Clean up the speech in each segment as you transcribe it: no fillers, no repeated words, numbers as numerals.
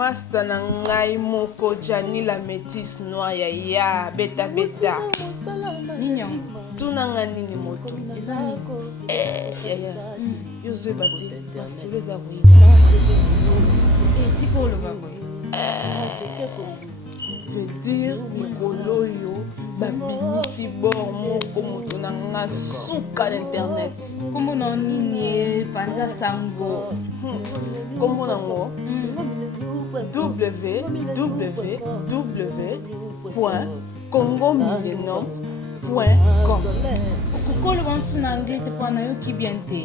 Masta na ngai moko Jani la métisse noire ya beta beta. Mignon. Tuna nga nini moto. Ya. Yo zwe bate. Basule za wina. Tiko lo babo. Veut dire mikolo yo babimisi bor moko moto na nga suka d'internet. Kombo na nini panza sango. Kombo na ngo www.congomillennium.com. Kokolo bansu na anglais te pana yo ki bien te.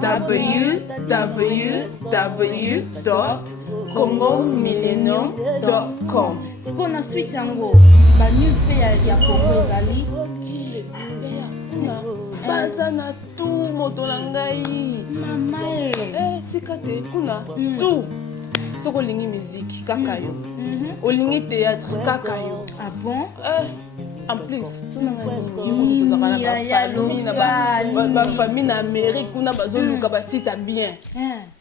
www.congomillennium.com. Siko na switch yango ba news pe ya Congo ezali. Baza na tu moto na ngai. Mama tika te kuna tu. Soko lingi musique kaka yo. Olingi théâtre kaka yo. Ah bon? En plus, tout le monde a famille en Amérique, on a besoin de site bien.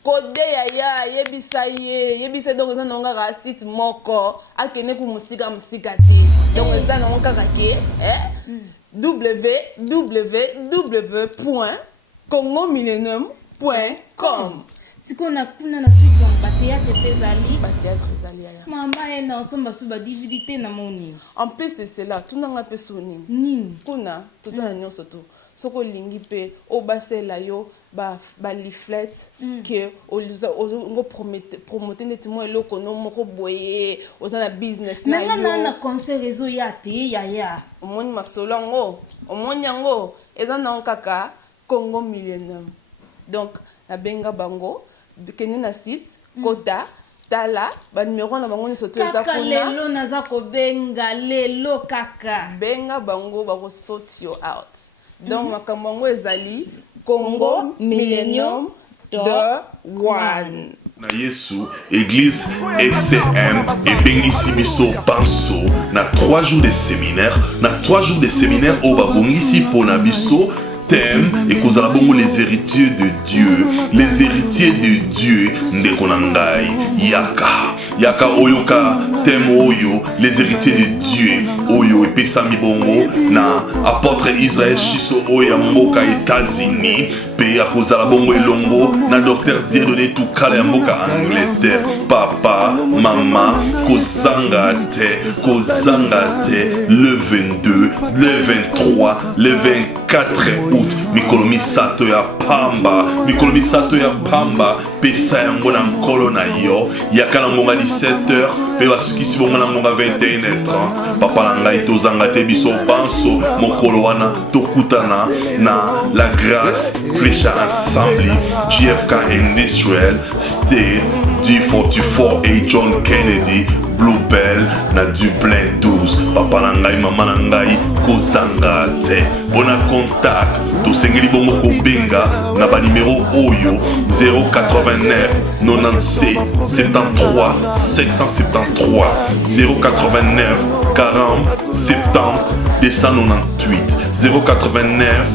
Code ya yebisa ye, yebisa donc on a un site moko, a kene ku musika ti. Donc ça non kaka ke, www.congomillennium.com. Siko na kuna na switch yango ba théâtre pezali. Ba théâtre ezali ya. Mama na somba suba divinité na moni. En plus de cela, tout n'a pas sonné. Kuna, tout ça n'a soto. Soko lingi pe o basela yo ba leaflet que o promoter netimo eloko no moko boye ozana business na yo. Na concert réseau ya te ya. Omoni masolo ngo, omoni yango ezana kaka Congo Millennium. Donc na benga bango keni na site kota tala ba numéro na bango ni soto eza kuna lelo naza ko benga lelo kaka benga bango ba ko sort you out. Donc makambo ngo ezali Congo Millennium .one. Na Yesu, Église ECM et Bengisi Biso Banso, na 3 jours de séminaire, au Babongisi Pona Biso. Thème et kozala bongo les héritiers de Dieu, ndekonangai yaka oyoka thème oyo les héritiers de Dieu oyo epesami bongo na apôtre Israël Shiso oya mboka États-Unis pe akozala bongo elongo na docteur Dieudonné Tukala ya mboka Angleterre. Papa mama kozanga te le 22 le 23 le 24 août mikolo misato ya pamba pesa yango na nkolo na yo yaka na ngonga 17h pe basukisi bongo na ngonga 21h30. papa na ngai tozanga te biso banso mokolo wana tokutana na la grâce Flecha Ensemble GFK Industrial State D44 A John Kennedy Bluebell na Dublin 12. papa na ngai mama na ngai kozanga te mpona contact tosengeli bongo kobenga na banimero oyo 089 97 73 573 089 40 70 298 089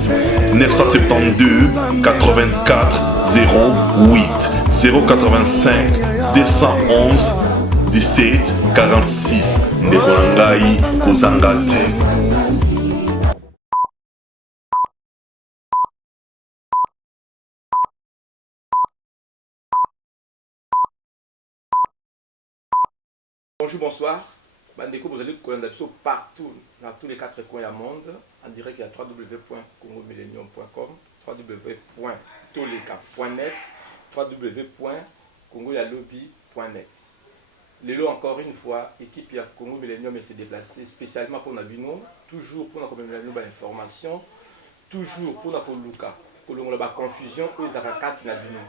972 84 08 085 211 17 46. ndeko na ngai kozanga te. Bonjour, bonsoir. Bandeko, vous allez connaître partout, dans tous les 4 coins du monde, en direct à www.congomillennium.com, www.toleka.net, www.congoyalobi.net. Lelo, encore une fois, équipe ya Congo Millennium s'est déplacée spécialement pour Nabino, toujours pour Congo Millennium information, toujours pour Napoluka, pour la confusion, pour les avocats Nabino.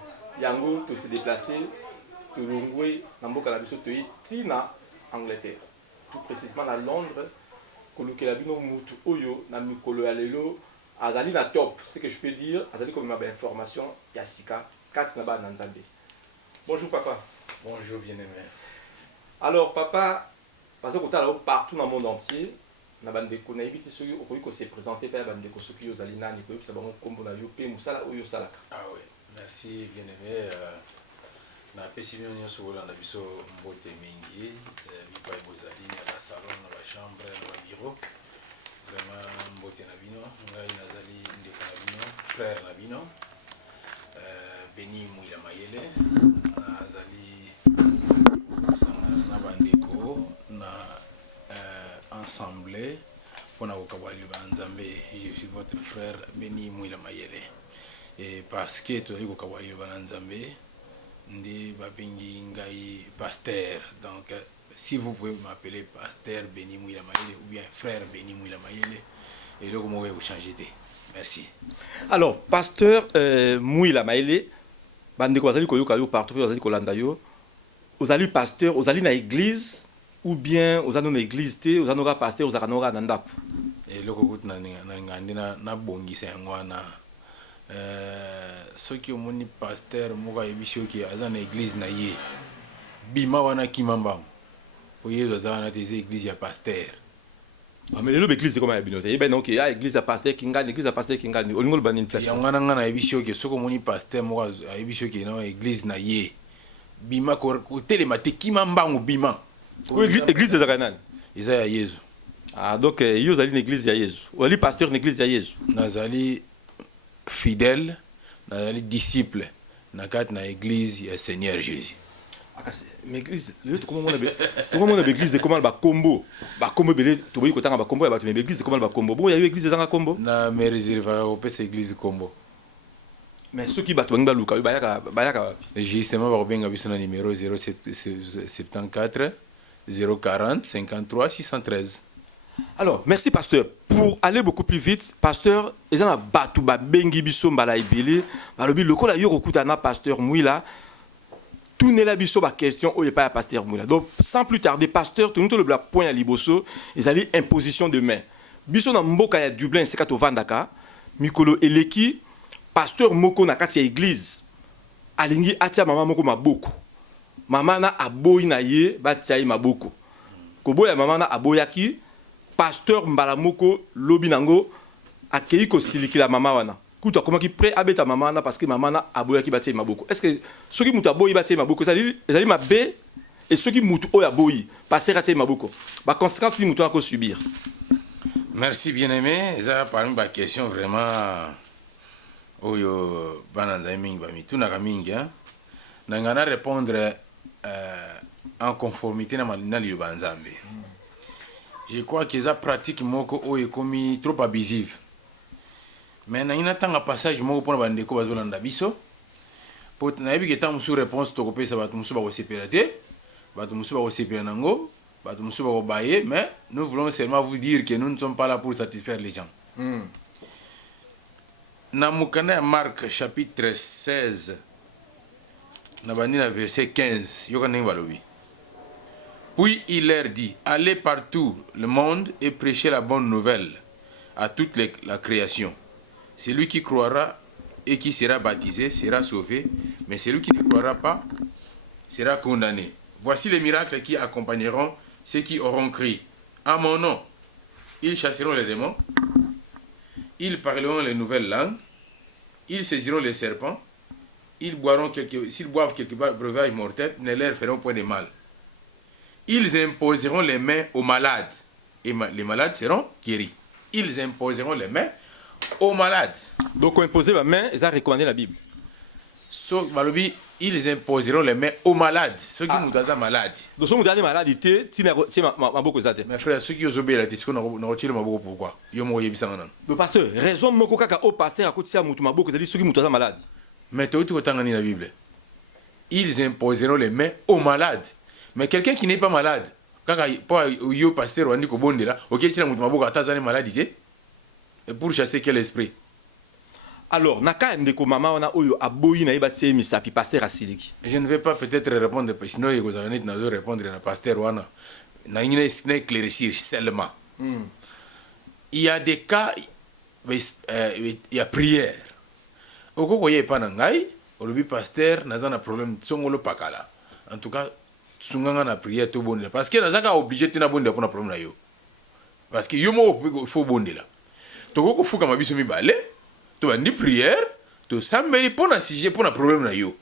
Yango, tout s'est déplacé, tout l'ongwe, Namboka Nabiso, Tina, Angleterre. Tout précisément à Londres, Koloke Labino Moutou Oyo, Namikolo Alelo, Azali na top, ce que je peux dire, Azali comme ma information, Yassika, Katinaba Nanzambe. Bonjour papa. Bonjour bien-aimé. Alors papa, parce que partout dans le monde entier, na bandeko na yebiti soki okoki ko se présenter pa bandeko soki yo zali nani ko yebisa bango kombo na yo pe musala oyo salaka. Ah oui, merci bien-aimé. na pesi bino nyonso kolanda biso mbote mingi bipai bozali na basalon na bachambre na babiro vraiment mbote na bino ngai nazali ndeko na bino frère na bino Beni Mwila Mayele nazali na bandeko na ensemble pona kokabwali banzambe. Je suis votre frère Beni Mwila Mayele et parce que tozali kokabwali banzambe ndi babengi ngai pasteur. Donc si vous pouvez m'appeler pasteur Beni Mwila Mayele ou bien frère Beni Mwila Mayele, et donc moi vous changer de. Merci. Alors pasteur Mwila Mayele bandeko bazali koyoka yo partout bazali kolanda yo, ozali pasteur, ozali na église ou bien ozali na église te, ozali na pasteur, ozali na ndako. Et loko kutna ngandi na bongisa ngwana soki omoni pasteur moka yebisio ki aza na église na ye bima wana kimamba oyezo aza na des églises ya pasteur. Ah mais l'église c'est comment ya binote yeba donc ya église ya pasteur kingani, église ya pasteur kingani olingo le banini place ya ngana ngana yebisio ki soko omoni pasteur moka yebisio ki na église na ye bima ko telema te kimamba bima église za kanani eza ya Yesu. Ah donc yo zali na église ya Yesu oli pasteur na église ya Yesu nazali fidèle nazali disciple na kati na église ya Seigneur Jésus. Mais église le tout comment on a église de comment ba combo belé to boyi kotanga ba combo ya bato mais église comment ba combo bon ya yo église zanga combo na me réserva au pesa église combo mais ceux qui bato ngba luka bayaka justement ba benga biso na numéro 0774 040 53 613. Alors, merci pasteur. Pour aller beaucoup plus vite, pasteur, ils ont battu ba bengi biso mbala ibili, ba lobi lokola yo kokutana pasteur Mwila. Tout n'est la biso ba question o pas pasteur Mwila. Donc sans plus tarder, pasteur, tout le black point à liboso, ils allaient imposition de main. Biso na mboka ya Dublin c'est kato vandaka, mikolo eleki pasteur moko na kati ya église. Alingi atia mama moko maboko. Mama na aboyi na ye ba tia maboko. Koboya mama na aboyaki pasteur Mbalamoko lobi nango akei ko silikila mama wana kuta komaki prêt abeta mama wana parce que mama na aboya ki batie maboko. Est-ce que ceux qui mutu aboyi batie maboko ezali mabe et ceux qui mutu oya boyi pasteur atie maboko ba conséquence ni mutu ako subir. Merci bien-aimé, ça parmi ba question vraiment oyo bananza mingi ba mituna ka mingi hein. Nangana répondre en conformité na li banzambe. Je crois que ça pratique moko o ekomi trop abusive. Mais na ina tanga passage moko pona bandeko bazolanda biso. Pour na yebi que tant musu réponse to kopesa batu musu ba ko séparate, batu musu ba ko séparer nango, batu musu ba ko baye, mais nous voulons seulement vous dire que nous ne sommes pas là pour satisfaire les gens. Na mukana Marc chapitre 16 na bandina verset 15, yokane balobi. Puis il leur dit, allez partout le monde et prêchez la bonne nouvelle à toute la création. Celui qui croira et qui sera baptisé sera sauvé, mais celui qui ne croira pas sera condamné. Voici les miracles qui accompagneront ceux qui auront cru. À mon nom, ils chasseront les démons, ils parleront les nouvelles langues, ils saisiront les serpents, s'ils boivent quelques breuvages mortels, ne leur feront point de mal. Ils imposeront les mains aux malades et les malades seront guéris. Ils imposeront les mains aux malades. Donc on imposer la main, ils ont recommandé la Bible. So, balobi, ils imposeront les mains aux malades. Ceux qui nous sont malades. Donc si vous avez maladie, tu n'as beaucoup de mes frères, ceux qui ont obéi à la question, on a retiré ma beaucoup pourquoi. Yo mo yebi sangana. Donc pasteur, raison moko kaka au pasteur à côté de mutu maboko, c'est ceux qui sont malades. Mais tu as la Bible. Ils imposeront les mains aux malades. Mais quelqu'un qui n'est pas malade, quand yo pasteur ou andiko bonde là, OK, tu as mutu maboko atazane maladie et pour chasser quel esprit? Alors, naka ndeko mama wana oyo aboyi na yebati misapi pasteur asiliki. Je ne vais pas peut-être répondre parce que sinon il y a des répondre à pasteur wana. Na ina éclaircir seulement. Il y a des cas il y a prière. Oko koye pa na ngai, olobi pasteur nazana problème tsongolo pakala. En tout cas, tsunganga na prière to bonde parce que nazaka obligé tina bonde pour na problème na yo. Parce que yo mo faut bonde là. Toko ko fuka mabiso mibale. Tu as une prière, tu as un sujet pour un problème.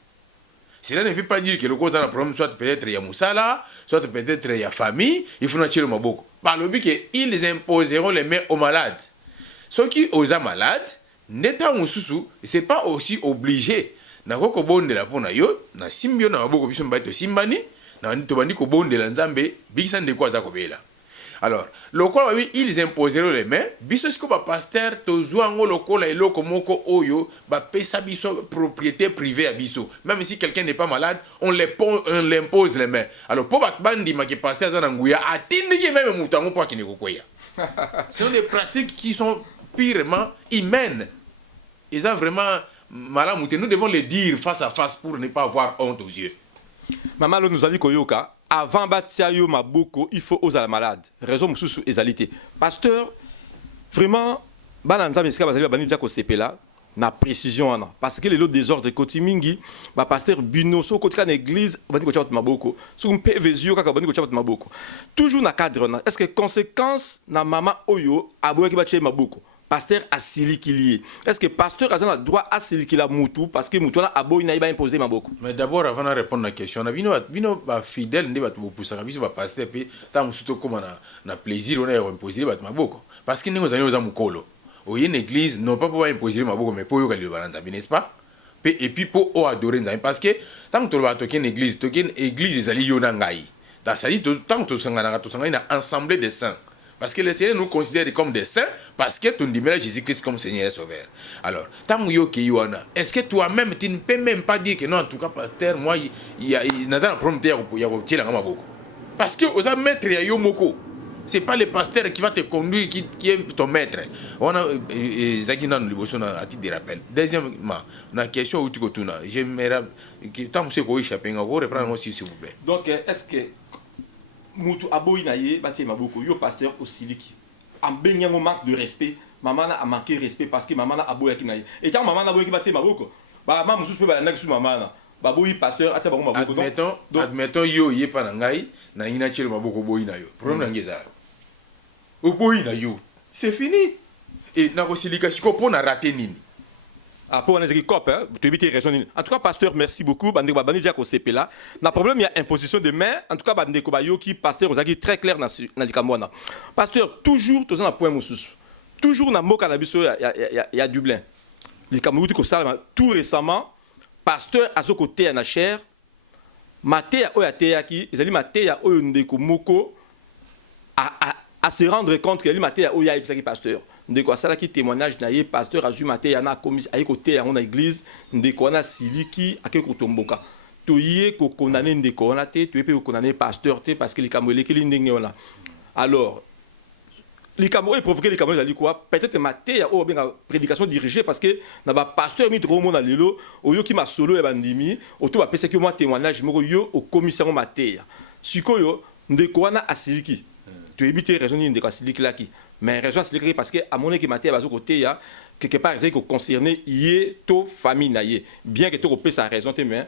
Cela ne veut pas dire que le côté a un problème, soit peut-être il y a Moussala, soit peut-être il y a famille, il faut n'acheter le maboko. Par le but qu'ils imposeront les mains aux malades. Ceux qui osent malades, n'étant au sous, c'est pas aussi obligé. Na ko bonde la pona yo, na simbio na maboko biso mbaito simbani, na to bandi ko bonde la nzambe, bikisa de quoi za ko bela. Alors, lokola oui, ils imposeront les mains. Biso sko ba pasteur to zwango lokola eloko moko oyo ba pesa biso propriété privée à biso. Même si quelqu'un n'est pas malade, on l'impose les mains. Alors pour ba bandi ma ke pasteur za nguya atindi ke même mutango pour kine kokoya. Ce sont des pratiques qui sont purement humaines. Ils ont vraiment malade. Nous devons les dire face à face pour ne pas avoir honte aux yeux. Maman nous a dit koyoka avant batia yo maboko il faut oser la malade raison mususu ezalité pasteur vraiment balanza meska bazali bani dia ko sepela na précision ana parce que les lots désordre côté mingi ba pasteur bino so côté kan église bani ko tchat maboko so mpe vezio kaka bani ko tchat maboko toujours na cadre na est-ce que conséquence na mama oyo aboyaki ba tchat maboko pasteur asili kilié est-ce que pasteur a un droit asili kila mutu parce que mutu na aboy na iba imposer maboko. Mais d'abord avant de répondre à la question na bino ba fidèle ndi batu bopusaka biso ba pasteur pe ta musuto comme na plaisir on a imposer batu maboko parce que ningo zani oza mukolo oye une église non pas pour imposer maboko mais pour yo kali balanza n'est-ce pas et puis pour adorer nzambe parce que tant que to ba token église ezali yo na ngai ta sali tant que to sangana na assemblée des saints. Parce que le Seigneur nous considère comme des saints parce que tu dis Jésus-Christ comme Seigneur et Sauveur. Alors, est-ce que toi-même, tu ne peux même pas dire que non, en tout cas, pasteur, moi, il y a un problème de parce que aux maîtres, il y a Yomoko. Ce n'est pas le pasteur qui va te conduire, qui est ton maître. On a Zagina nous à titre de rappel. Deuxièmement, on a une question où tu es. J'aimerais que tant que vous échappez, vous reprendre aussi, s'il vous plaît. Donc, est-ce que mutu aboyi na ye batie maboko yo pasteur osiliki en benyango manque de respect maman a manqué respect parce que maman a aboyi ki na ye et tant maman a aboyi ki batie maboko ba maman mususu pe ba na kisu maman ba boyi pasteur atia bango maboko admettons yo ye pa na ngai na ina chelo maboko boyi na yo problème na ngeza o boyi na yo c'est fini et na ko silika siko po na rater nini. Ah, pour les cop, tu évites raison. En tout cas, pasteur, merci beaucoup. Bande ko bani dia ko sepela. Na problème il y a imposition de main. En tout cas, bande ko bayo qui pasteur ozaki très clair na likamwana. Pasteur, toujours tous na point mususu. Toujours na moka na biso ya Dublin. Likamuti ko sala tout récemment, pasteur azoko te na cher. Maté oya te yaki, ezali maté ya oyo ndeko moko à se rendre compte que maté ya oya ibisaki pasteur. Ndeko asala ki témoignage na ye pasteur azu maté ya na commis ayi côté ya na église ndeko na siliki akeko tomboka to ye ko condamner ndeko na te to pe ko condamner pasteur te parce que likambo lekeli ndenge ona. Alors likambo est provoqué likambo ezali quoi peut-être maté ya o benga prédication dirigée parce que na ba pasteur mi trop mona lelo oyo ki masolo ya bandimi oto ba pesa ki moi témoignage moko yo au commissaire maté ya sikoyo ndeko na asiliki tu éviter raison ndeko asiliki laki. Mais raison c'est parce que à mon équipe matin bazo côté ya quelque part c'est que concerné yé to famille na yé bien que tu repères sa raison te mais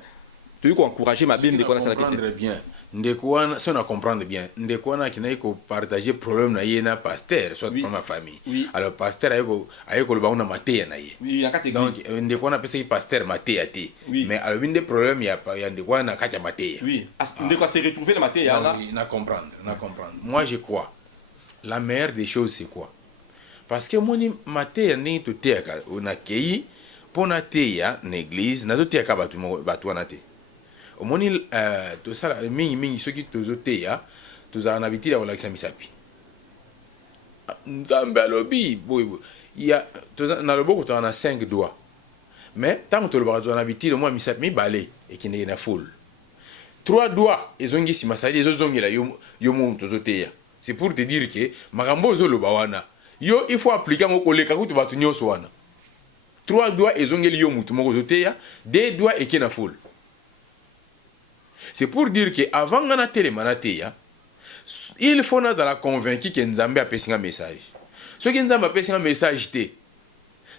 tu ko encourager ma bien de connaître la qualité bien ndeko ça on comprendre bien ndeko na qui na ko partager problème na yé na pasteur soit pour ma famille alors pasteur ayeko le ba na maté na yé oui en catégorie donc ndeko na pesa pasteur maté ya te mais alors une des problèmes ya ndeko na katia maté oui ndeko s'est retrouvé le maté ya là na comprendre moi je crois la meilleure des choses c'est quoi parce que moni maté ni to teka on kei pona teya na église na to teka batu wana te moni to sala mingi soki to teya to za na bitira wala kisa misapi nzambe alobi boy ya to na loboko to na 5 doigts mais tant que to loboko to na bitira moi misapi mi balé et qui n'est na full 3 doigts ezongi si masali ezozongela yo mo to teya. C'est pour te dire que makambo zo loba wana yo il faut appliquer ngo koleka kutu batu nyoso wana 3 doigts ezongeli yo mutu moko zoteya 2 doigts ekena full. C'est pour dire que avant ngana tele manateya il faut na la convaincre que nzambe a pesinga message ce que nzambe a pesinga message te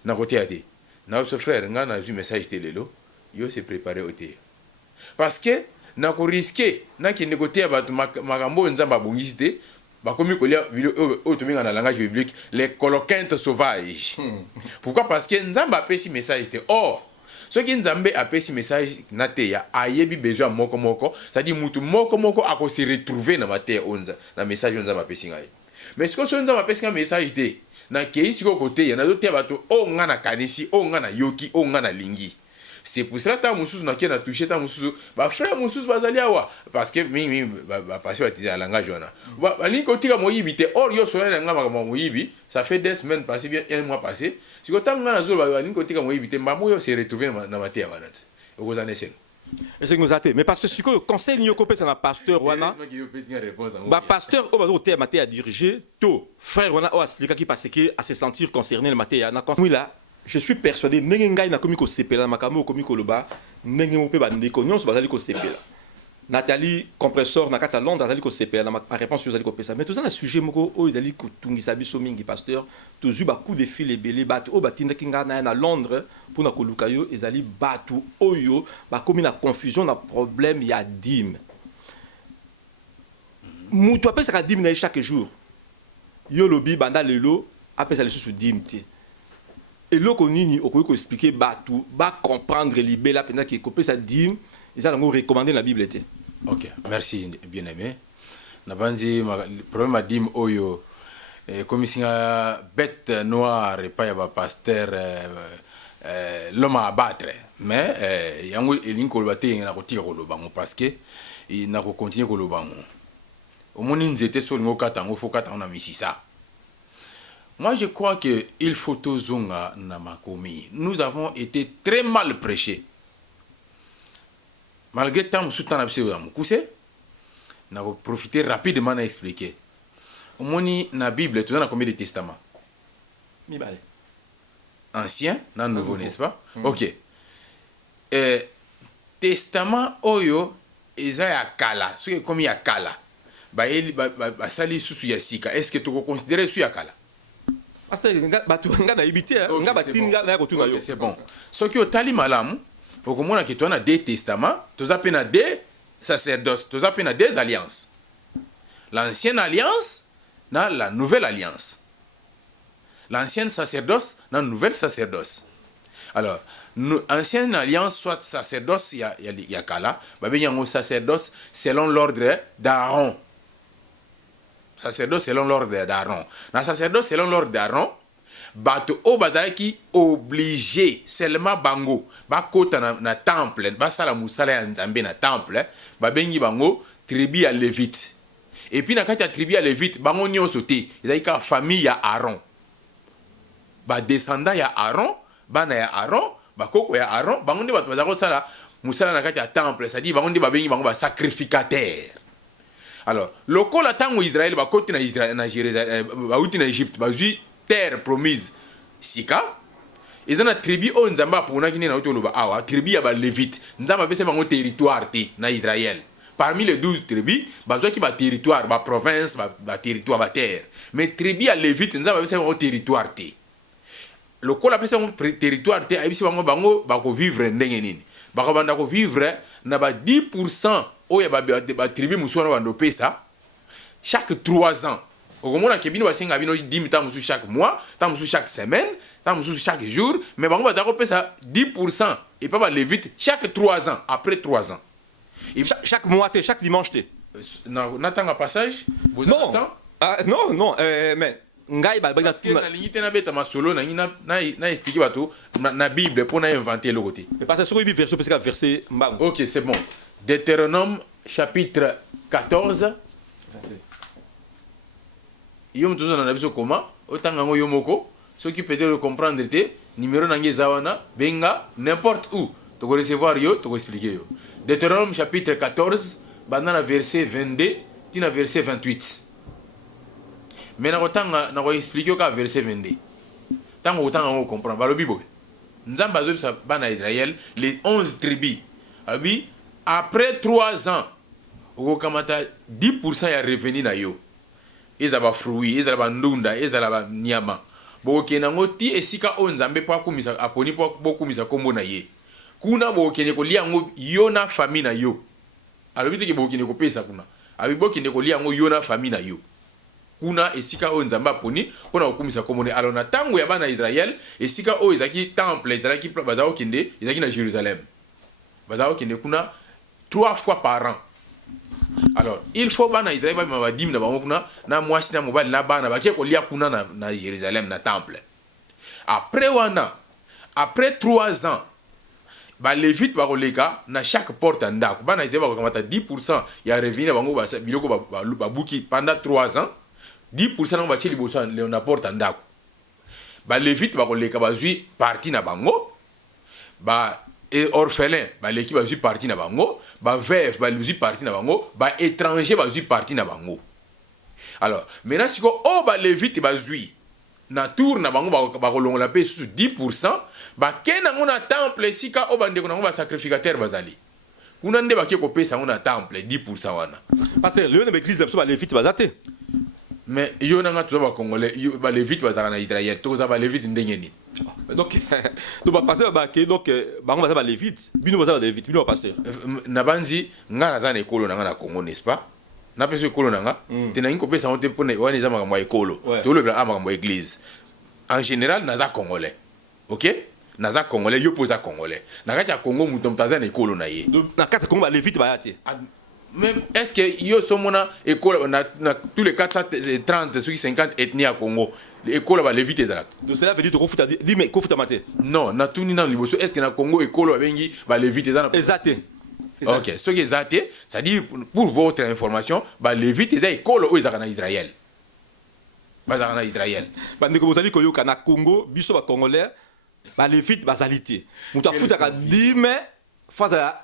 na koteya te na ce frère ngana ju message te lelo yo se préparer au te parce que na ko risquer na ki nekoteya batu makambo nzambe abongisi te. Comme dans le langage biblique, les coloquintes sauvages. Pourquoi? Parce que Nzamba a pesi message. Or, Ce qui nzambe apesi message na te ya ayebi besoin moko c'est-à-dire mutu moko ako se retrouver na mate onza na message onza mapesi ngai. Mais ce que so onza mapesi ngai message te na kei siko côté ya na do te bato o nga na kanisi o nga na yoki o nga na lingi. C'est pour cela ta mususu na kena toucher ta mususu ba frère mususu bazali awa parce que mi ba passer à langage wana ba lingi kotika moyibi te or yo sola nga ba moyibi ça fait 2 semaines passé bien 1 mois passé si ko tanga na zo ba lingi kotika moyibi te mba moyo se retrouver na mate ya wana o ko zane sen. C'est que nous athées. Mais parce que ce que le conseil n'y a pas c'est un pasteur wana. Bah pasteur au bateau thé maté à diriger to frère wana o aslika qui parce que à se sentir concerné le maté na oui là je suis persuadé nengai na komi ko sepela makamo komi ko loba nenge mo pe ba ndeko nyonso bazali ko sepela. Nathalie compresseur na kata Londres azali ko sepela ma réponse azali ko pesa. Mais tout ça na sujet moko o idali ko tungisa biso mingi pasteur tozu ba coup de fil ebele batu o batinda kinga na Londres pour na ko lukayo ezali batu oyo ba komi na confusion na problème ya dîme. Mutu apesa ka dîme na chaque jour. Yo lobi banda lelo apesa le sous dîme ti. Et là, on a expliqué tout, comprendre libé la peine qui est coupé sa dîme, ils ont recommandé la Bible. Ok, merci bien aimé. Nabanzi le problème à dîme oyo comme si une bête noire et pas un pasteur l'homme à abattre. Mais yango elinko lobate na kotika kolobango parce que il na ko continuer kolobango. Au moins nous étions sur le katango faut katana misisa. Moi, je crois qu'il faut tout zonga namakomi. Nous avons été très mal prêchés. Malgré tant que nous avons nous avons profité rapidement d'expliquer. Au moins, dans la Bible, tu as combien de testaments? Ancien, dans le nouveau, n'est-ce pas? Ok. Testament, oyo, Esaïa Kala. Ce qui est comme il y a Kala. Est-ce que tu peux considérer ce Kala? C'est bon. Ce qui est tali malam, au moins que tu as des testaments, tu as des sacerdoces, tu as des alliances. L'ancienne alliance, la nouvelle alliance. L'ancienne sacerdoce, la nouvelle sacerdoce. Alors, ancienne alliance, soit sacerdoce, il y a Kala, il y a un sacerdoce selon l'ordre d'Aaron. Sacerdoce selon l'ordre d'Aaron. Dans le sacerdoce selon l'ordre d'Aaron, bato o badaki obligé seulement bango ba kota na temple ba sala musala ya nzambe na temple ba bengi bango tribu ya Lévite. Et puis na kati ya tribu ya Lévite bango nyonso te ezali ka famille ya Aaron. Ba descendant ya Aaron, bana ya Aaron, ba koko ya Aaron, bango nde bato bazako sala musala na kati ya temple, c'est-à-dire bango nde ba bengi bango ba sacrificateur. Alors, le col attend Israël va côté na Israël na Jérusalem va outi na Égypte va zui terre promise sika ils ont la tribu on nzamba pour na kini na outo loba awa tribu ya ba Lévite nzamba bese bango territoire te na Israël parmi les 12 tribus ba zo ki ba territoire ba province ba territoire ba terre mais tribu ya Lévite nzamba bese bango territoire te le col appelle ça territoire te ayibisi bango ba ko vivre ndenge nini ba ko banda ko vivre na ba 10% oya ba tribu muswana bando pesa chaque 3 ans au moment que bino basenga bino 10 temps chaque mois temps chaque semaine temps chaque jour mais bango ba dako pesa 10% et pas ba Lévite chaque 3 ans après 3 ans et chaque mois chaque dimanche n'attend passage non non mais ngai ba parce que na limite na beta masolo na expliquer bato na Bible pour na inventer le côté parce que sur le verset parce que verset mbango. OK c'est bon. Deutéronome chapitre 14 yom toujours na biso comment otanga ngo yomoko ce qui peut le comprendre te numéro nangi zawana benga n'importe où tu vas recevoir yo tu vas expliquer yo Deutéronome chapitre 14 banana verset 22 tina verset 28 mais na otanga na ko expliquer ka verset 22 tango otanga ngo comprendre ba lo bibo nzamba zo bisa bana Israël les 11 tribus abi après 3 ans au kamata 10% ya revenu na yo ezaba fruit ezaba ndunda ezaba nyama bokena ngoti esika onzambe po akumisa aponi po bokumisa kombo na ye kuna bokene ko liango yo na famille na yo alobite ke bokene ko pesa kuna abi bokene ko liango yo na famille na yo kuna esika oyo nzambe aponi mpona kokumisa kombo ne alors na ntango ya bana Israel esika oyo ezalaki temple ezalaki bazala kokende ezalaki na Jérusalem bazala kokende kuna 3 fois par an. Alors il faut bana Israel bamema badimi na bango kuna na mwasi na mobali na bana bakie kolia kuna na Jérusalem na temple. Après 3 ans ba levite ba koleka na chaque porte ndako bana Israel ba kamata 10% ya revenu na bango ba biloko ba buki pendant 3 ans 10% na ba cheli bosa na porte ndako ba levite ba koleka ba zui parti na bango ba orphelin ba leki ba zui parti na bango ba veuve ba zui parti na bango ba étranger ba zui parti na bango. Alors maintenant siko o ba levite ba zui na tour na bango ba kolongola pe sous 10% ba kena ngona temple sika o bande kuna ba sacrificateur bazali kuna nde ba ko pesa ngona temple 10% wana pasteur le na église ba levite bazate mais yo na nga to ba congolais ba levite bazaka na Israël to za ba levite ndenge ni donc ba pasteur ba ke donc bango ba levite bino ba levite bino pasteur na banzi nga na za na ekolo na nga na Congo n'est-ce pas na peso ekolo na nga te na ngiko pesa ngote pona wana za makambo ya ekolo to le bla makambo ya église en général na za congolais OK naza congolais yo poza congolais na kati ya Congo muto mutaza na ekolo na ye na kati ya Congo ba levite ba yate même est-ce que yo somona école na tous les 430 ceux qui 50 ethnies à Congo l'école ba levite ezala donc cela veut dire ko futa di mais ko futa maté non na tuni na liboso est-ce que na Congo école ba bengi ba levite ezala exacté. OK ce qui exacté ça dit pour votre information ba levite ezala école o ezala na Israël bazala na Israël ba ndeko bozali koyoka na Congo biso ba congolais ba levite bazalité mutu afuta ka dime face à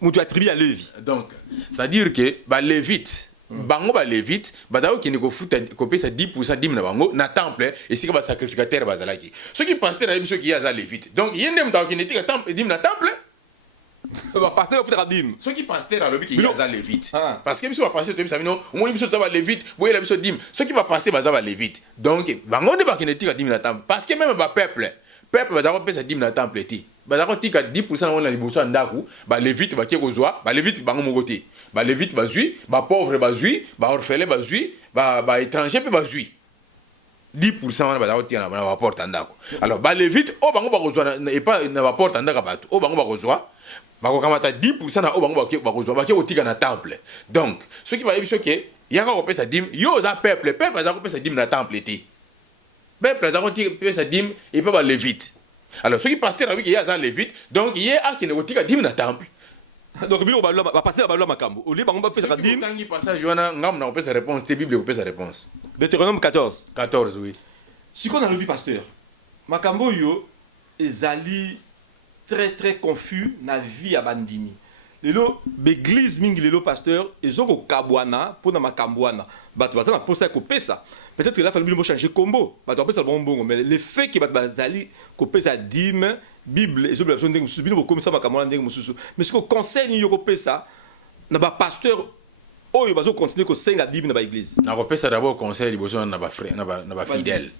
mutu attribué à Lévi. Donc ça dire que ba levite bango ba levite bazao ki ne ko futa ko pesa 10% dim na bango na temple et sika ba sacrificateur bazalaki ceux qui pasteur na biso ki ya za levite donc yende mutu ki ne tika temple dim na temple ba pasteur futa ka dim ceux qui pasteur alobi ki ya za levite parce que biso ba pasteur to biso bino ngoni biso to ba levite boye la biso dim ceux qui ba pasteur baza ba levite donc bango ne ba ki ne tika dim na temple parce que même ba peuple bazako pesa dim na temple ti bazako tika 10% na liboso ndaku ba levite ba kieko zwa ba levite bango moko te ba levite ba zui ba pauvre ba zui ba orphelin ba zui ba étranger pe ba zui 10% wana bazako tika na ba porte ndako alors ba levite o bango ba kozwa na pas na ba porte ndaka bato o bango ba kozwa ba ko kamata 10% na o bango ba kozwa ba kieko tika na temple donc ceux qui va biso ke yaka ko pesa dim yo za peuple bazako pesa dim na temple te ben président qui ça dim et pas lévite alors ceux qui pasteur avec il y a ça lévite donc il y a qui ne tika dim na temple donc bino ba pasteur ba makambo au lieu ba ngomba pesa dim tangi passage wana ngam na pesa réponse te bible pesa réponse Deutéronome 14 oui si qu'on a le pasteur makambo yo ezali très confus na vie ya bandimi lelo l'église mingi lelo pasteur ezoko kabwana pona makambwana bato bazana posa ko pesa peut-être que là fallu bien changer combo bato pesa bon bongo mais le fait que bato bazali ko pesa dime bible ezobla besoin ndenge mususu bino comme ça makambwana ndenge mususu mais ce que conseil ni yoko pesa na ba pasteur oyo bazo continuer ko senga dime na ba église na ko pesa d'abord conseil liboso na ba frère na ba fidèle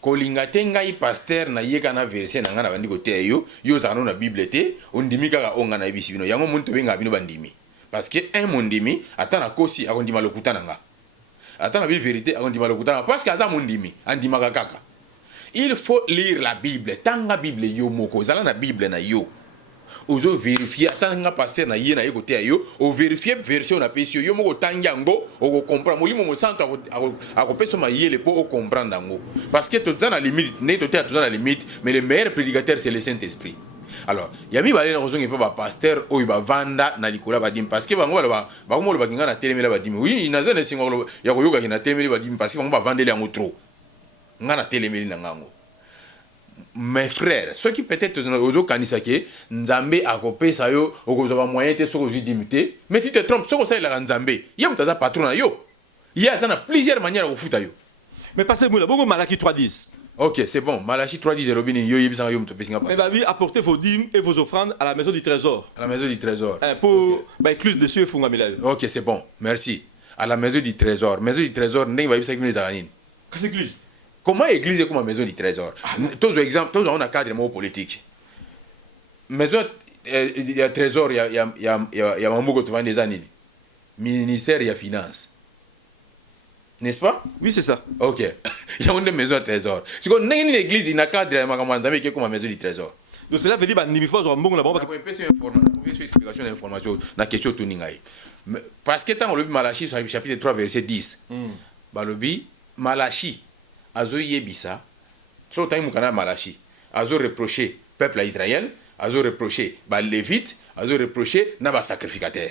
kolinga te ngai pasteur na yeka na verset na nga na bandiko te yo zano na bible te ondimi kaka onga na ebisi bino yango muntu benga bino bandimi parce que un mondimi atana kosi akondima lokuta na nga atana bi vérité akondima lokuta na parce que aza mondimi andima kaka il faut lire la bible tanga bible yo moko zala na bible na yo ozo vérifier atanga pasteur na ye na ye côté yo o vérifier version na pesio yo moko tangango o comprendre molimo mo santo ako peso ma yele po o comprendre ngo parce que to zana limite ne to te to zana limite mais le meilleur prédicateur c'est le Saint-Esprit alors yami balé na kozonga pa ba pasteur o ba vanda na likola ba dim parce que bango ba ko mo ba kinga na telemela ba dim oui na zana singo ya ko yoga na telemela ba dim parce que bango ba vandeli ngo trop ngana telemela na ngango. Mes frères, ceux qui peut-être aux kanisa ke nzambe akopesa yo okozwa moyen te soko zui dimité mais tu te trompes soko ça la nzambe ye mutaza patron na yo il y a ça plusieurs manières de futa yo mais passez moi bongo Malachie 3:10 OK c'est bon Malachie 3:10 robini yo yebisa yo mutopesi nga mais va dire apportez vos dîmes et vos offrandes à la maison du trésor à la maison du trésor pour ba écluse de cieux fungamela OK c'est bon merci à la maison du trésor ndenge ba yebisa kimi za nini qu'est-ce église. Comment l'église est comme la maison du trésor? Tous les exemples, tous on a cadre mot politique. Maison il y a trésor, il y a Mamouko tu vas des années. Ministère il y a finance. N'est-ce pas? Oui, c'est ça. Ok. Il y a une maison de trésor. Si on a une église, il n'y a qu'à dire que comme une maison du trésor. Donc cela veut dire que ni fois on a On peut une explication d'information dans la question de parce que tant le Malachi sur le chapitre 3 verset 10. Balobi Malachi azo yebisa. So temps mukana Malachi azo reproché peuple à Israël, azo reproché ba lévite, azo reproché na ba sacrificateur.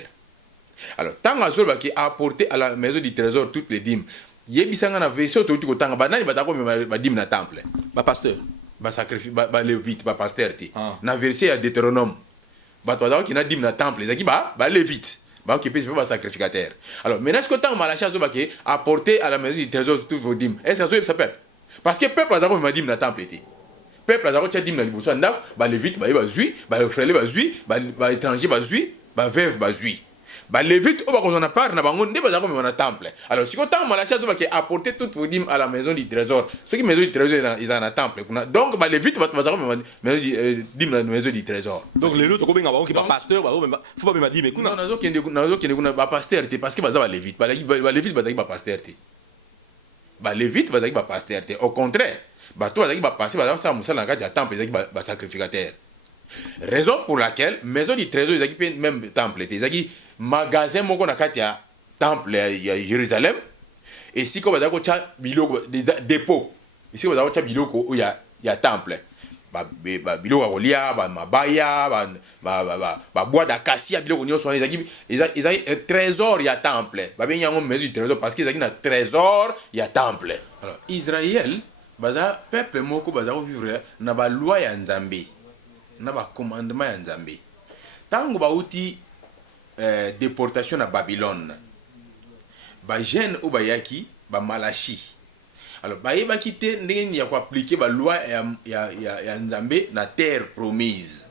Alors tant azo ba qui a apporté à la maison du trésor toutes les dîmes. Yebisa na verset to ko tanga ba nani ba tako ba dîme na temple. Ba pasteur. Ba sacrifice ba lévite ba pasteur ti. Na verset à Deutéronome. Ba to qui na dîme na temple, ezaki ba lévite. Bah qui peut pas sacrificateur. Alors maintenant ce que tant Malachi azo ba qui apporter à la maison du trésor toutes vos dîmes. Est-ce que ça peuple? Parce que peuple azako ma dîme na temple ti. Peuple azako tia dîme na liboso ndak ba lévite ba zui, ba frère ba zui, ba étranger ba zui, ba veuve ba zui. Bah les vite on va qu'on en parle na bango ndé bazako me na temple. Alors si quand Malachi azo ba qui apporter toutes vos dîmes à la maison du trésor. Ce qui maison du trésor ils en a temple. Donc bah les vite bazako me dîme na maison du trésor. Donc les autres ko benga ba qui ba pasteur ba faut pas me dire mais kuna. Non nazo kende kuna ba pasteur parce que bazaba les vite ba les vite bazaki ba pasteur ti. Bah les vite bazaki ba pasteur ti. Au contraire, bah toi bazaki ba passer bazaki ça musala na kati ya temple bazaki ba sacrificateur. Raison pour laquelle maison du trésor ils ont même temple ils ont magasin moko na kati ya temple ya Jérusalem et si ko bazako cha biloko dépôt ici ko bazako cha biloko ya temple ba biloko kolia ba mabaya ba bois d'acacia biloko nyonso ils ont trésor ya temple ba bien yango maison du trésor parce qu'ils ont un trésor ya temple. Alors Israël baza peuple moko bazako vivre na ba loi ya Nzambe na ba commandement ya Nzambe tango ba uti déportation à Babylone ba jeune ou ba yaki ba Malachi. Alors ba yeba kité ndenge ya ko appliquer ba loi ya Nzambe na terre promise.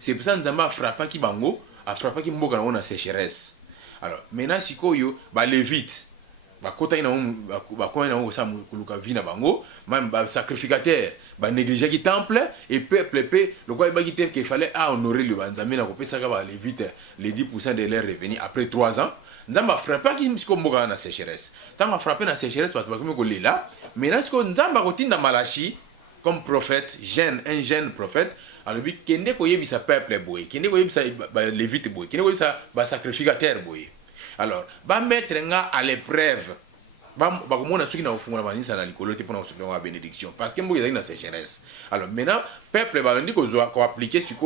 C'est pour ça Nzambe a frappé ki bango, a frappé ki mboka na sécheresse. Alors maintenant sikoyo ba lévite bakota ina bakona na sa kuluka vina bango même ba sacrificateur ba négliger ki temple et peuple le quoi ba kité qu'il fallait honorer le Nzambe na ko pesa ka ba lévite les 10% de leurs revenus après 3 ans Nzamba frappé ki msiko mboka na sécheresse tant frappé na sécheresse parce que ko lela maintenant ce que Nzamba ko tinda Malachi comme prophète un jeune prophète alors bi kende ko yebisa peuple boy kende ko yebisa ba lévite boy kende ko yebisa ba sacrificateur boy. Alors, va mettre à l'épreuve. Va comment ceux qui n'ont pas la vanille, ça n'a pas pour nous la bénédiction. Parce que moi, il y a une sécheresse. Alors maintenant, peuple va dire qu'on appliquer sur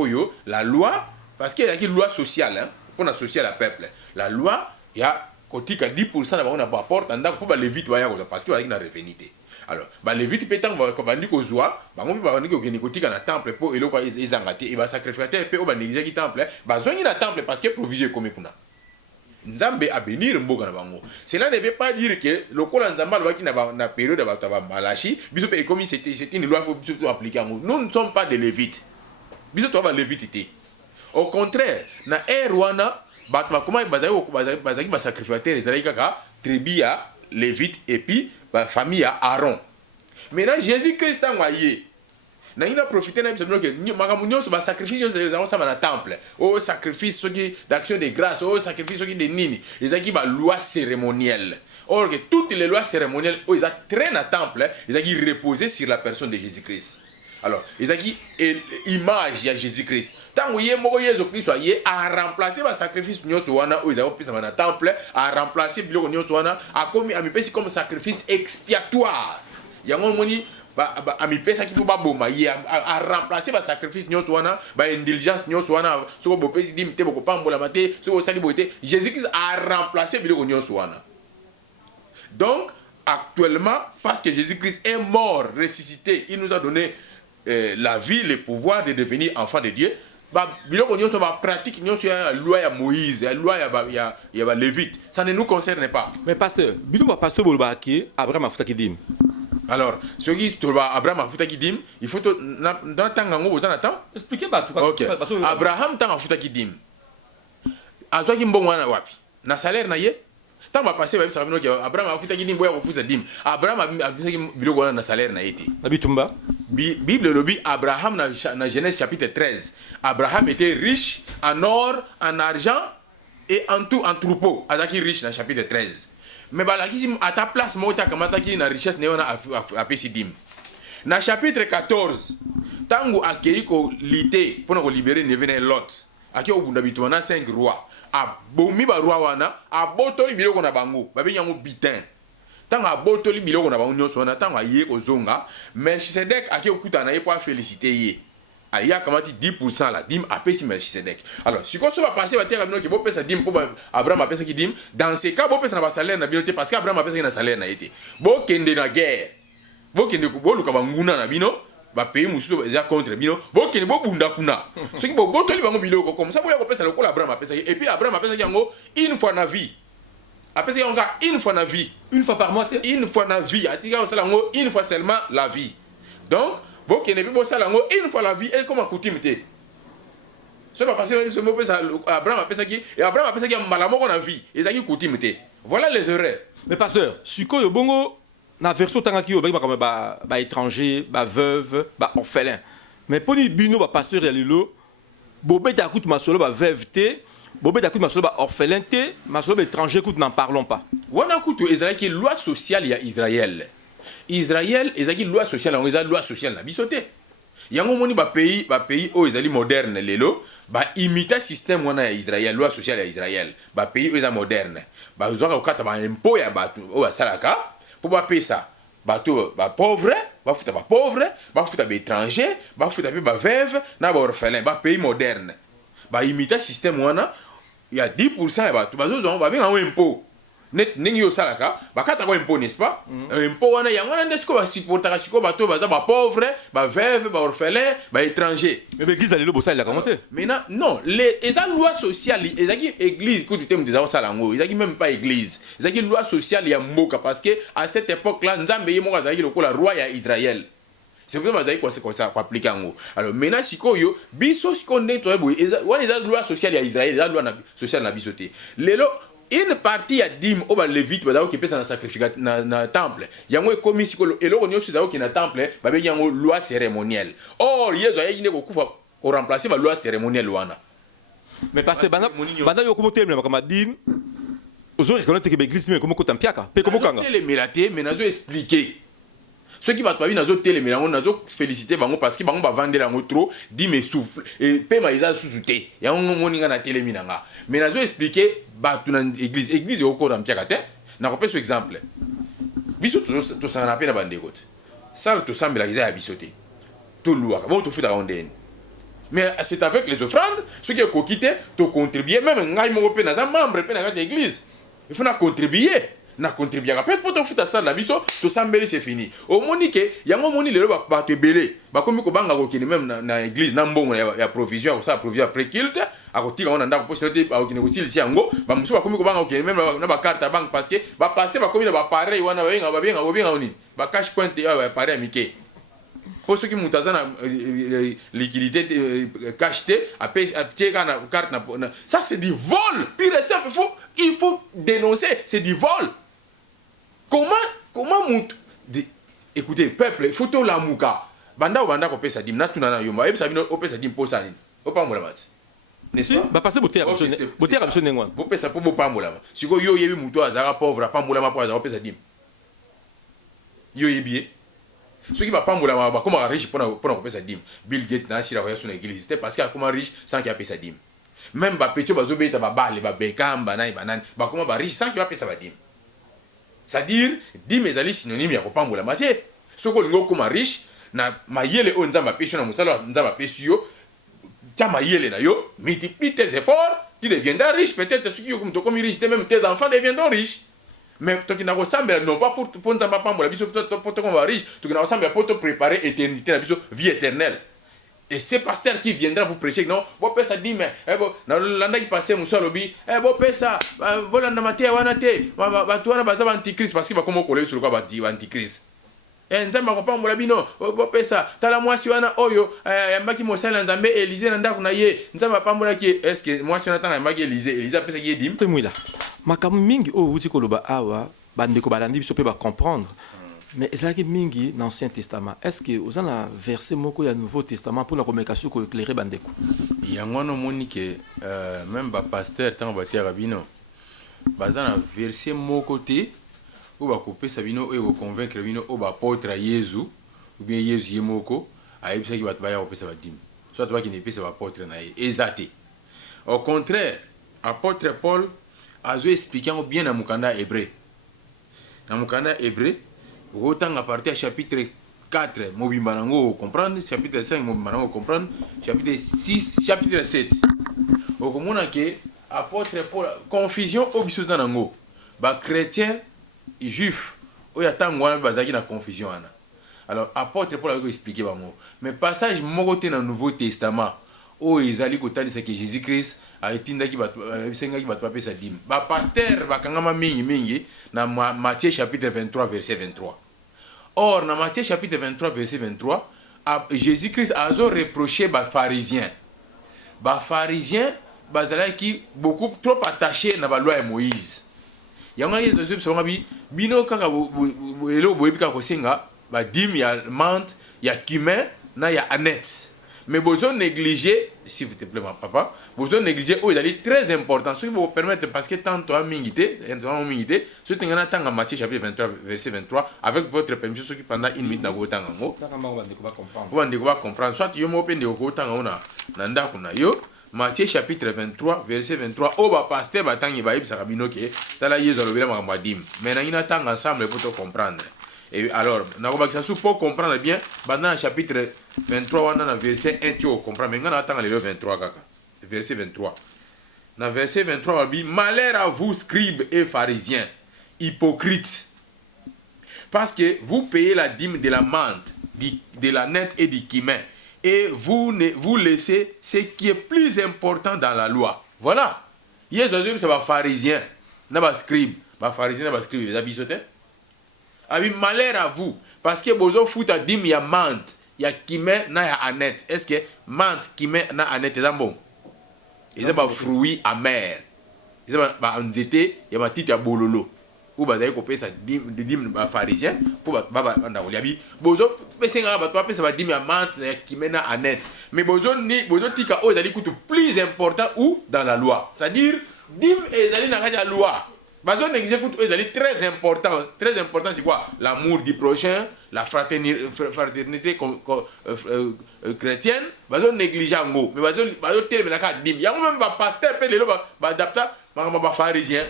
la loi, parce qu'il y a une loi sociale, hein, pour associer le peuple. La loi, il y a 10% on n'a pas porte, pour les vite parce qu'il y a une revenité. Alors, les vite pétants va dire qu'on soit, on va dire qu'on est dans le temple pour et ils engagent et va sacrifier et on va négliger le temple. Besoin de temple parce que provision comme ça. Nzambe a bénir mboka na bango. Cela ne veut pas dire que le kola nzamba loi qui na période ba Malachi, biso pe comme c'était une loi faut appliquer. Nous ne sommes pas des lévites. Biso to ba lévite. Au contraire, na Rwanda ba comment bazaki ba sacrificateur ezali kaka tribu ya lévite et puis ba famille ya Aaron. Maintenant Jésus-Christ envoyé na ina profiter na biso que makamunyo so ba sacrifice les gens ça na temple au sacrifice d'action de grâce au sacrifice de nini les qui ba loi cérémonielle or que toutes les lois cérémonielles ils a traîné à temple ils a qui reposer sur la personne de Jésus-Christ. Alors ils a qui image ya Jésus-Christ tant yé moko Jésus-Christ a remplacer ba sacrifice nyonso wana ils a pisa na temple a remplacer biloko nyonso wana a comme a mipesi comme sacrifice expiatoire yango moni ami pesa ki ba boma ye a remplacer ba sacrifice nyonso wana ba indulgence nyonso wana soko bo pesi dim te boko pambola mate soko sali boité Jésus-Christ a remplacé biloko nyonso wana. Donc actuellement parce que Jésus-Christ est mort ressuscité il nous a donné la vie le pouvoir de devenir enfant de Dieu ba biloko nyonso ba pratique nyonso ya loi ya Moïse ya loi ya ba Lévite ça ne nous concerne pas. Mais pasteur biloko ba pasteur bolba ki Abraham afuta ki dim. Alors, ce qui trouve Abraham a foutu dim, il faut dans tangango vous en attend. Expliquez pas tout. OK. Abraham tang a foutu dim. Azo ki mbongo na wapi? Na salaire na ye? Tant va passer ba sabino ki Abraham a foutu dim boya ko pouza dim. Abraham a bisaki biloko na salaire na yete. Na bitumba. Bible lobi Abraham na Genèse chapitre 13. Abraham était riche en or, en argent et en tout en troupeau. Azaki riche dans chapitre 13. mais balakisi à ta place moko takamata na richesse ne wana apesi dîme. Na chapitre 14 tango akei ko lité pour ko libérer Nevene Lot akei obunda bituma na 5 rois a bomi ba roi wana a botoli biloko na bango ba benyango bitin tango a botoli biloko na bango nyonso wana tango aye ko zonga Melchisedek akei okuta na ye pour féliciter ye il y a comment 10% la dîme a payé Melchisedek. Alors, si on va passer à terre qui va payer dîme pour Abraham a payé qui dîme, dans ces cas, on peut payer un salaire na binoté parce qu'Abraham a payé un salaire na été. Bon kende na guerre. Bon kende ko luka banguna na bino, ba payer musu za contre bino. Bon kende bo bunda kuna. Ce qui bo toli bango biloko comme ça, bo ya ko payer le ko Abraham a payé et puis Abraham a payé yango une fois na vie. A payé yango une fois na vie, une fois par mois, une fois na vie. A tika ça yango une fois seulement la vie. Donc bon qui ne peut pas salango une fois la vie et comme coutume té ce va passer ce mot pesa Abraham a pesa qui et Abraham a pesa qui malamo qu'on a vie et ça qui coutume té voilà les erreurs. Mais pasteur siko yo bongo na version tangaki yo ba comme ba étranger ba veuve ba orphelin mais poni bino ba pasteur ya lelo bobeta coûte masolo ba veuve té bobeta coûte masolo ba orphelin té masolo ba étranger coûte n'en parlons pas wana coûte Israël qui loi sociale ya Israël Israël ezaki loi sociale on loi sociale na bisoté yango moni ba pays o ezali moderne lelo ba imita système wana ya Israël loi sociale ya Israël ba pays o eza moderne ba zoka okata ba impôt ya batu o basalaka pour ba pesa bato ba pauvre ba futa ba étranger ba futa ba veuve na ba orphelin ba pays moderne ba imita système wana ya 10% ya batu ba zo ba benga impôt net ningi yo salaka bakata ko impôt n'est-ce pas impôt wana yango na ndesko ba supportaka siko bato baza ba pauvre ba veuve ba orphelin ba étranger mais l'église allait le bossa il a commenté maintenant non les loi sociale ezaki église que tu t'aimes des salango ezaki même pas église ezaki loi sociale ya mboka parce que à cette époque là nzambe ye moko azaki lokola roi ya Israël. C'est pour ça que c'est comme ça pour appliquer en haut. Alors maintenant sikoyo biso siko neto eboy wana eza loi sociale ya Israël eza loi sociale na bisoté lelo une partie ya dîme au ba levite bazao qui pesa na sacrificat na temple yango e komi sikolo eloko nyoso zao ki na temple ba be yango loi cérémonielle or yezo ayi ne ko kufa ko remplacer ba loi cérémonielle wana mais parce que bana yo komo temple comme dîme ozo reconnaître que l'église mais comme ko tampiaka pe comme kanga les melaté mais nazo expliquer ceux qui battent pas nazo télé mais nazo féliciter bango parce que bango ba vendre lango trop dîme et souffle et pe maiza sous-souté yango moninga na télé minanga mais nazo expliquer batu na église oko na mpiaka te na ko pesa exemple biso to sana pe na bande kote ça to sambela iza ya biso te to luaka bon to futa ondeni mais c'est avec les offrandes ceux qui ont quitté to contribuer même ngai mo pe na za membre pe na l'église il faut na contribuer na contribuer après pour to futa ça la biso to sambeli c'est fini au monique yango moni lelo ba te belé ba komi ko banga ko kini même na église na mbongo ya provision ça provision après culte akotika on anda ko possibilité ba okine ko silisi yango ba muso ba komi ko banga okine même na ba carte banque parce que ba passer ba komi na ba pareil wana ba benga oni ba cash point ya pareil amike pour ceux qui montent na liquidité cash té a na carte na ça c'est du vol pire et simple il faut dénoncer c'est du vol. Comment écoutez peuple faut to la muka banda ko pesa dim na tuna na yomba e bisa bino o pesa dim posa ni o pambola mat n'est-ce pas ba passer boter ambition ngwa bo pesa po bo pambola siko yo yebi muto azara pauvre pambola ma po azara pesa dim yo yebi ceux qui va pambola ba comme riche pour ko pesa dim Bill Gates na sira ya suna église c'était parce que comme riche sans qu'il a pesa dim même ba petio bazo beta ba bale ba bekamba na banane ba comme ba riche sans qu'il a pesa ba dim. C'est-à-dire, dîme ezali synonyme ya kopambola maté. Soko lingo koma riche na mayele o nzamba pesio na musala nzamba pesio. Ta mayele na yo, multiplie tes efforts, tu deviendras riche. Peut-être ceux qui ont comme riche, même tes enfants deviendront riches. Mais toi qui n'as pas non pas pour nzamba pambola biso pour te comme riche, tu n'as pas pour te préparer éternité na biso vie éternelle. Et ces pasteurs qui viendra vous prêcher non bon pesa dime bon na landa qui passer muso lobi bon pesa bolanda maté wana te ba tuana baza antichrist parce que ba comme coller sur quoi ba antichrist nzamba ko pambola bino bon pesa tala mwasi wana oyo yambaki mosala nzambe Élysée na ndako na ye nzamba pambola ki est-ce que mwasi wana tanga yambaki Élysée pesa ki dim temwila makamu mingi o uti koloba awa bandeko balandi biso pe ba comprendre. Mais ezalaki mingi dans l'Ancien Testament. Est-ce que vous avez un verset moko ya Nouveau Testament pour la communication ko éclairer bandeko? Yango no moni que même ba pasteur tant ba terre bino. baza na verset moko te oyo bakopesa bino oyo koconvaincre bino oyo baapôtre ya Yesu ou bien Yesu ye moko ayebisaki bato baya kopesa badimi soit bakende epesa baapôtre na ye eza te. Au contraire, apôtre Paul azo expliqué bien na mukanda hébreu. Na mukanda hébreu otanga partir à chapitre 4 mobimba nango comprendre, chapitre 5 mobimba nango comprendre, chapitre 6 chapitre 7 okomona ke apôtre Paul confusion obiso za nango ba chrétien juif oya tango wana bazaki na confusion ana. Alors apôtre Paul a expliqué bango mais passage moko te na Nouveau Testament o ezali kotalisa ke Jésus Christ a etindaki bato bisengaki bato bapesa dîme ba pasteur bakangama mingi na Matthieu chapitre 23 verset 23. Or na Matthieu chapitre 23 verset 23 Jésus Christ a reproché ba pharisiens bazalaki beaucoup trop attachés na ba loi de Moïse. Yanga Yesu sobabi bino kaka elo boyebika kosenga ba dîme ya menthe ya cumin na ya aneth. Mais besoin négliger, s'il vous plaît, ma papa, besoin négliger, oh, il est très important. Ce qui vous permettre, parce que tant toi, mingité, ce que tu as dans Matthieu chapitre 23, verset 23, avec votre permission, ce qui pendant une minute n'a pas autant en haut. Vous allez comprendre. Soit yo m'open de autant en a, nanda kuna yo. Matthieu chapitre 23, verset 23. Oh, bah, pasteur, bah, tant y va, il s'est rabino qui est, t'as la yézo, le billet, ma madim. Mais n'a y a tant ensemble pour te comprendre. Et alors, pour comprendre bien, dans le chapitre 23, on a le verset 1, tu comprends. Mais on attend le 23, verset 23. Dans le verset 23, on dit malheur à vous, scribes et pharisiens, hypocrites, parce que vous payez la dîme de la menthe, de la nette et du cumin, et vous laissez ce qui est plus important dans la loi. Voilà. Jésus, c'est un pharisien, un scribe, un pharisien, un scribe, vous avez bisoté? Abi malheur à vous parce que bozo futa dim ya menthe ya cumin na ya aneth. Est-ce que menthe cumin na aneth est bon? Ils ont pas fruits amers. Ils ont pas nzete ya matiti ya bololo. Ou ba zay ko pesa dim ba pharisien pour ba nda oliabi bozo pesenga ba to pesa ba dim ya menthe ya cumin na aneth. Mais bozo tika o ezali kutu plus important ou dans la loi. C'est-à-dire dim ezali na la loi. Bazon exécute est très important. Très important, c'est quoi? L'amour du prochain, la fraternité chrétienne. Bazon négligeant go. Mais bazon tel mais la carte dim. Y'a même pas pasteur pe lelo ba adapta ba pharisien.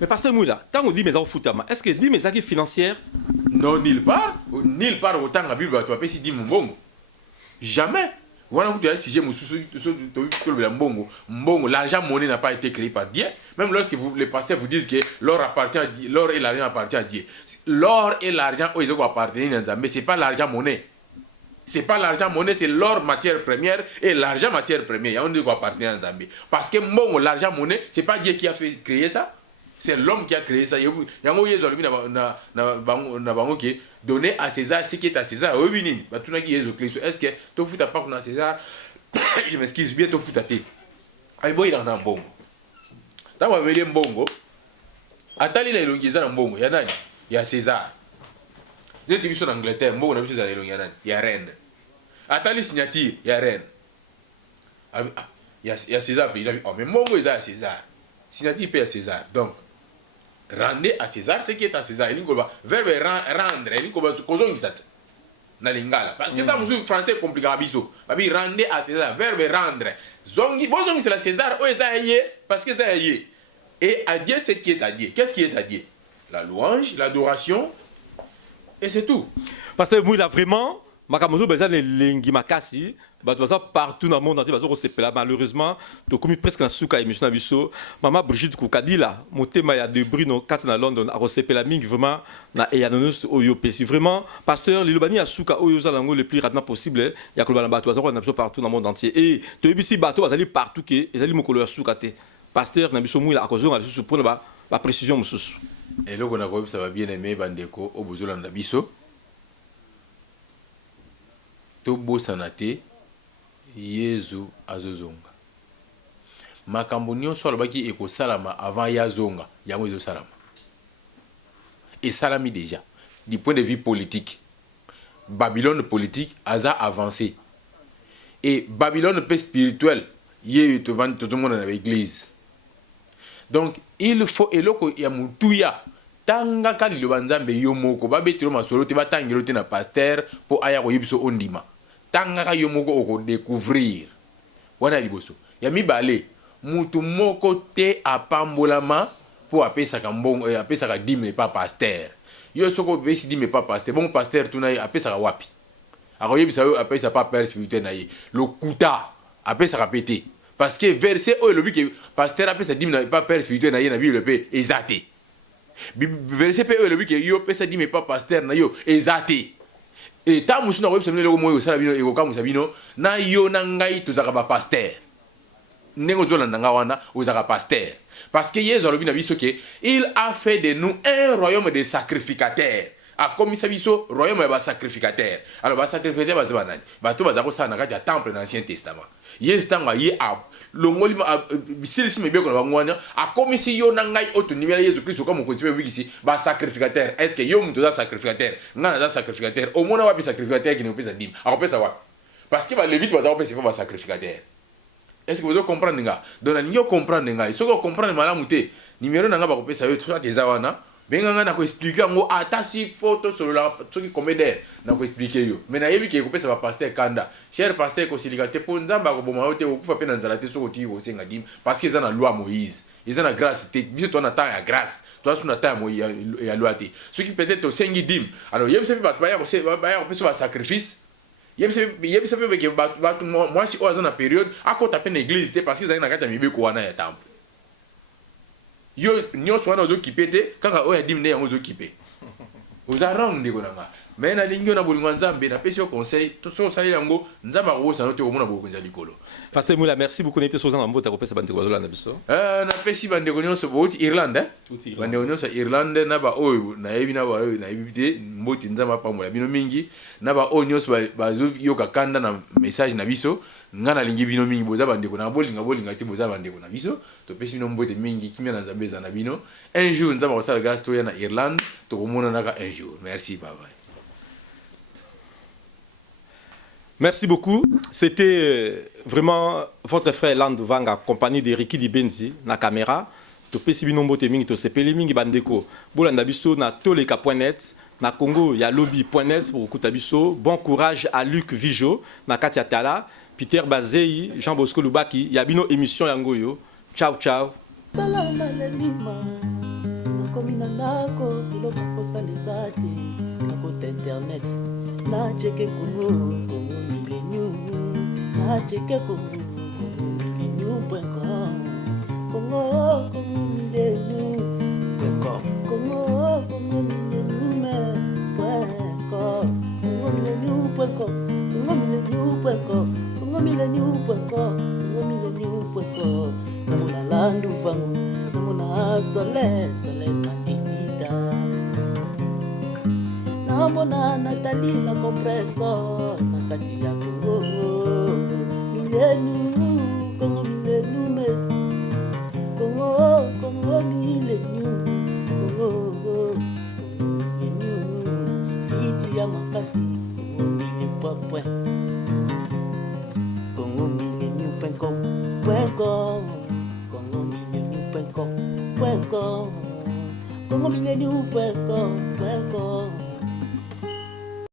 Mais pasteur Moula, tant on dit mais en foutama, est-ce que dit mais ça qui financière? Non, nulle part autant la Bible tu appelles si dim mbongo. Jamais. Voilà où tu as si j'ai mbongo, l'argent monnaie n'a pas été créé par Dieu. Même lorsque les pasteurs vous disent que l'or appartient à Dieu, l'or et l'argent appartiennent à Dieu. L'or et l'argent, ils appartiennent à Dieu, mais ce n'est pas l'argent monnaie. Ce n'est pas l'argent monnaie, c'est l'or matière première et l'argent matière première. Il y a un qui appartient à Dieu. Parce que mbongo, l'argent monnaie, ce n'est pas Dieu qui a fait créer ça. C'est l'homme qui a créé ça. Il y a un qui donné à César ce qui est à César. Est-ce que tu fous ta part à César? Je m'excuse bien, tu fous ta tête. Il en a un bon. Dans ma vieille bongo, Atali la ilongiza na mbongo, ya nani? Ya César. Ndio tibiso na Angleterre, mbongo na biso za ilongiza nani? Ya reine. Atali signature, ya reine. Ya César, il a dit, oh mais mbongo est à César. Signature paye à César. Donc, rendez à César ce qui est à César. Il dit verbe rendre, il dit kozongi ngisat. Na lingala. Parce que dans le français compliqué abiso. Babi rendez à César, verbe rendre. Zongi, bozongi c'est la César, o ezaye parce que c'est yé. Et à Dieu ce qui est à Dieu. Qu'est-ce qui est à Dieu? La louange, l'adoration et c'est tout. Parce que moi il a vraiment makamozo besoin de lengi makasi. Partout dans le monde entier, malheureusement, tu as commis presque un souka émission biso. Maman Brigitte Koukadila, mon thème il y a de Bruno, quand à London, à Rosepela Ming, vraiment, na Eyanonus Oyopesi. Vraiment, pasteur, l'Ilobani a souka Oyozalango le plus rapidement possible. Il y a que le bateau, on a partout dans le monde entier. Et tu as ici bateau, ils partout, ils allaient mokolo souka. Pasteur, Nabiso Mouila, à cause de la pour la précision. Et là, on a vu ça va bien aimer Bandeko, au besoin de Nabiso. To Bosanate. Yezu azozonga makambo nyonso alobaki ekosalama avant yazonga yango ezosalama esalami déjà du point de vue politique. Babylone politique aza avancé et Babylone pe spirituel ye tout le monde dans l'église Donc il faut eloko ya mutuya tanga kali lo banzambe yo moko ba betelo masolo te batangelo te na pasteur po aya ko yibiso ondima tanga ka yo moko oko découvrir wana liboso ya mibale mutu moko te apambolama po apesaka mbongo apesaka dime pa pasteur yo soko besi dime pa pasteur bon pasteur tuna apesaka wapi akoyebisa yo apesa pa père spirituel na ye le kuta apesaka pété parce que verset o lobi que pasteur apesa dime na pa père spirituel na ye na bible pe ezate verset pe o lobi que yo pesa dime pa pasteur na yo ezate et ta musu na website le moyo sala bino ekoka musabino na yo na ngai tozaka ba pasteur nengo zola nanga wana ozaka pasteur parce que Yesu alobi na biso que il a fait de nous un royaume de sacrificateurs a commis sa biso royaume ya sacrificateur alors ba sacrificateur bazaba nani bato bazako sala na kati ya temple dans l'Ancien Testament Yesu tanga ye a longoli bisilisi mebeko na bangwana a commis si yo na ngai oto nimela Yesu Christ comme ko tipe wikisi ba sacrificateur est-ce que yo muto za sacrificateur ngana za sacrificateur au mona wapi sacrificateur qui ne pesa dim a pesa wa parce que ba levite bazako pesa ba sacrificateur. Est-ce que vous comprenez nga donc na nyo comprendre nga il faut comprendre malamu te numéro nanga ba kopesa yo tout ça wana benga nga na ko expliquer ngo ata si photo sur la truc comédien na ko expliquer yo mais na yebi ke ko pesa ba pasteur kanda cher pasteur ko silikate po nzamba ko boma yote ko kufa pe na nzala te soko ti ko senga dim parce que za na loi Moïse ils ont la grâce te biso to na temps ya grâce toi sur na temps ya loi te ce qui peut-être au sengi dim alors yebi se ba ya ko se ba ya ko pesa ba sacrifice yebi se pe ke ba moi si o za na période akota pe na église te parce que za na kata mibeko wana ya temple yo nyonso wana ozokipete kaka oyo adimi nde yango ozokipe oza rang ndeko na nga me na lingi yo na bolingo ya nzambe napesi yo conseil so osali yango nzambe akobosana te komona bokonzi ya likolo. Pasteur Moula, merci beaucoup nete soza na mbota kopesa bandeko bazolanda biso napesi bandeko nyonso bouti Irlande bandeko nyonso Irlande na baoyo nayebi na baoyo nayebi te mboti nzambe apambola bino mingi na baoyo nyonso bazoyoka kanda na message na biso nga nalingi bino mingi boza bandeko na bolinga te boza bandeko na biso topesi bino mbote mingi kimia na nzambe eza na bino un jour nzambe akosala grâce toya na Irlande tokomonanaka un jour. Merci, bye bye. Merci beaucoup. C'était vraiment votre frère Land Vanga, accompagné de Ricky Dibenzi, na caméra. Topesi bino mbote mingi to sepeli mingi bandeko. Bolanda biso na toleka.net, na Congo ya lobby.net pour kuta biso. Bon courage à Luc Vijo, na Katia Tala, Peter Bazei, Jean Bosco Lubaki, ya bino émission yango yo. Ciao ciao. Salama lelima, nakomina nako biloko kosaleza te na kota internet. Na cheke Congo, Congo Millennium, na cheke Congo, Congo Millennium.com, Congo, Congo Millennium.com, Congo, Congo Millennium.com, Congo Millennium.com, Congo Millennium.com, Congo Millennium.com, Congo Millennium.com. Namuna landu vangu, namuna sole manditida. Namuna Nathalie na compressor na kati ya Congo Millennium, Congo Millennium, Congo, Congo Millennium, Congo Millennium, City ya makasi, Congo Millennium.com, Congo Millennium.com, Congo Millennium.com, Congo Millennium.com.